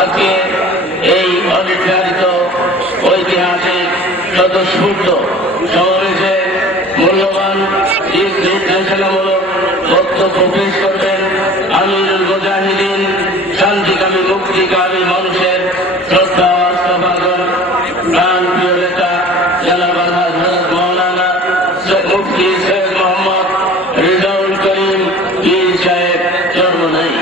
আজকে এই অনির্ধারিত ঐতিহাসিক স্বতঃস্ফূর্ত সমাবেশে মূল্যবান নির্দেশনামূলক বক্তব্য পেশ করবেন আমিরুল মুজাহিদিন, শান্তিকামী মুক্তিকামী মানুষের শ্রদ্ধা আস্থাভাজন প্রাণপ্রিয় নেতা জনাব হযরত মাওলানা মুফতি সৈয়দ মোহাম্মদ রিজাউল করিম পীর সাহেব চরমনাই।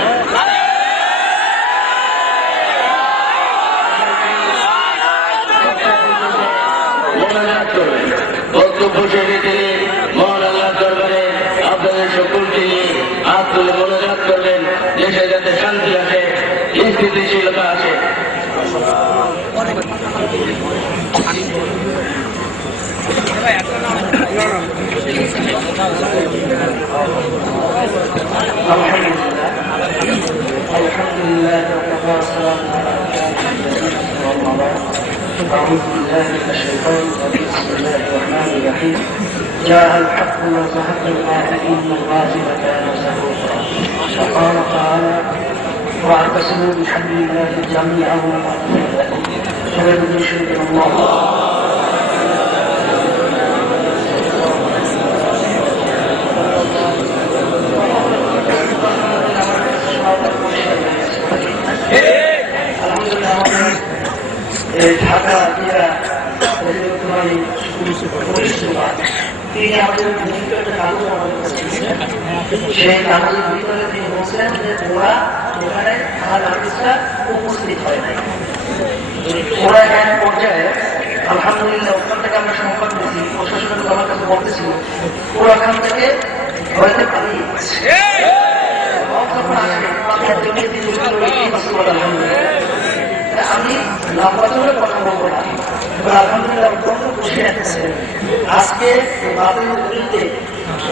বক্তব্য শেষে তিনি মহান আল্লাহর দরবারে আপনাদের সকলকে নিয়ে হাত তুলে মোনাজাত করবেন, দেশে যাতে শান্তি আসে, স্থিতিশীলতা আসে। أعوذ بالله من الشيطان الرجيم. بسم الله الرحمن الرحيم. جاء الحق وزهق الباطل إن الباطل كان زهوقا. وقال تعالى واعتصموا بحبل الله جميعا ولا تفرقوا ولا تشركوا الله. ঢাকা জেলা তিনি আমাদের একটা কাগজ আমাদের সেই কাগজের ভিতরে তিনি বলছিলেন যে ওরা এখানে আমার আর্টিস্টরা উপস্থিত হয় নাই। ওরা এক পর্যায়ে আলহামদুলিল্লাহ ওখান থেকে আমরা সংবাদ পেয়েছি, প্রশাসনের আমার কাছে বলতেছিল ওরা ওখান থেকে ঘরেতে পালিয়ে গেছে। আমি লম্বা কথা বলবো না, আলহামদুলিল্লাহ অত্যন্ত খুশি লাগছে আজকে বাতিলের বিরুদ্ধে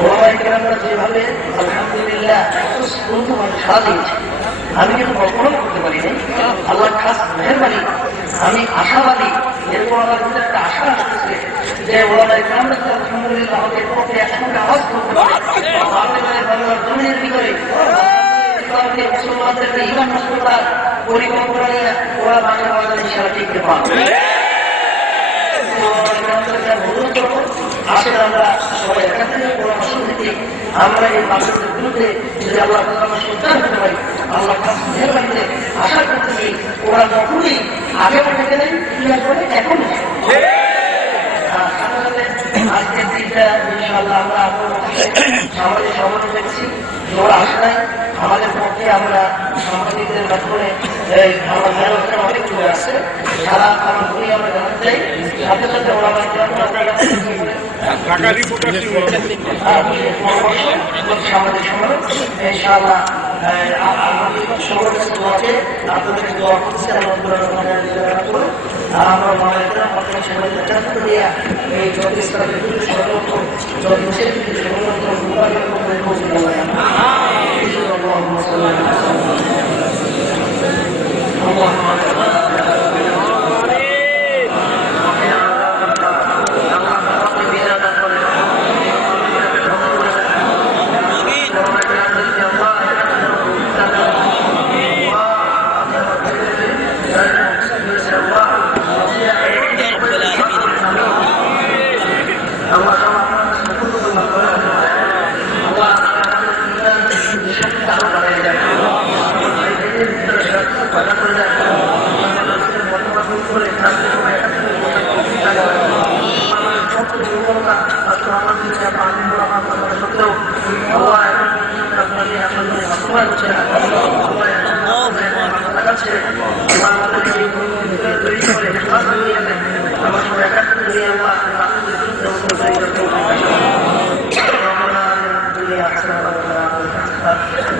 ওলামায়ে-কেরামরা যেভাবে আলহামদুলিল্লাহ এত স্ফূর্ত মানে সাড়া দিয়েছে, আমি কিন্তু কল্পনা করতে পারিনি। আল্লাহর খাস মেহেরবানি, আমি আশাবাদী এরপর আমার কিন্তু একটা আশা আসতেছে যে ওলামায়ে-কেরামরা আলহামদুলিল্লাহ আমাদের পক্ষে একসঙ্গে আওয়াজ করতে পারে জমির ভিতরে মুসলমানদের ইমান মুসলমান পরিকল্পনা নিয়ে ওরা মাঝে মাঝে ইশারা টিকতে পারবে। আসলে আমরা সবাই একাত্রে পরামর্শ দিতে আমরা এই বাচ্চাদের বিরুদ্ধে যদি আল্লাহ আমরা শ্রদ্ধা করতে পারি, আল্লাহ মেহরবানিতে আশা করতেছি ওরা যখনই আগে থেকে নেই এখন আজকের দিনটা ইনশাআল্লাহ আমরা আমাদের সমাজে দেখছি ওরা আসে নাই আমাদের পক্ষে। আমরা সাংবাদিকদের মাধ্যমে আমরা মেহনতের অনেক চলে আসছে সারা আমার ঘুরে আমরা জানাতে চাই, সাথে সাথে ওরা সামাজিক সমাজ ইনশাআল্লাহ আপনাদেরকে দোয়া করছি আমরা মায়েরা আপনার সবাই দিয়া এই জগদীশ্বরের সর্বপ্রথম জগদীশের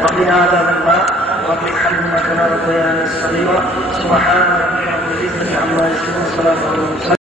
وقنا عذاب النار وبحمدنا كما ربيانا صغيرا سبحان ربك رب العزة عما يصفون وسلام على المرسلين.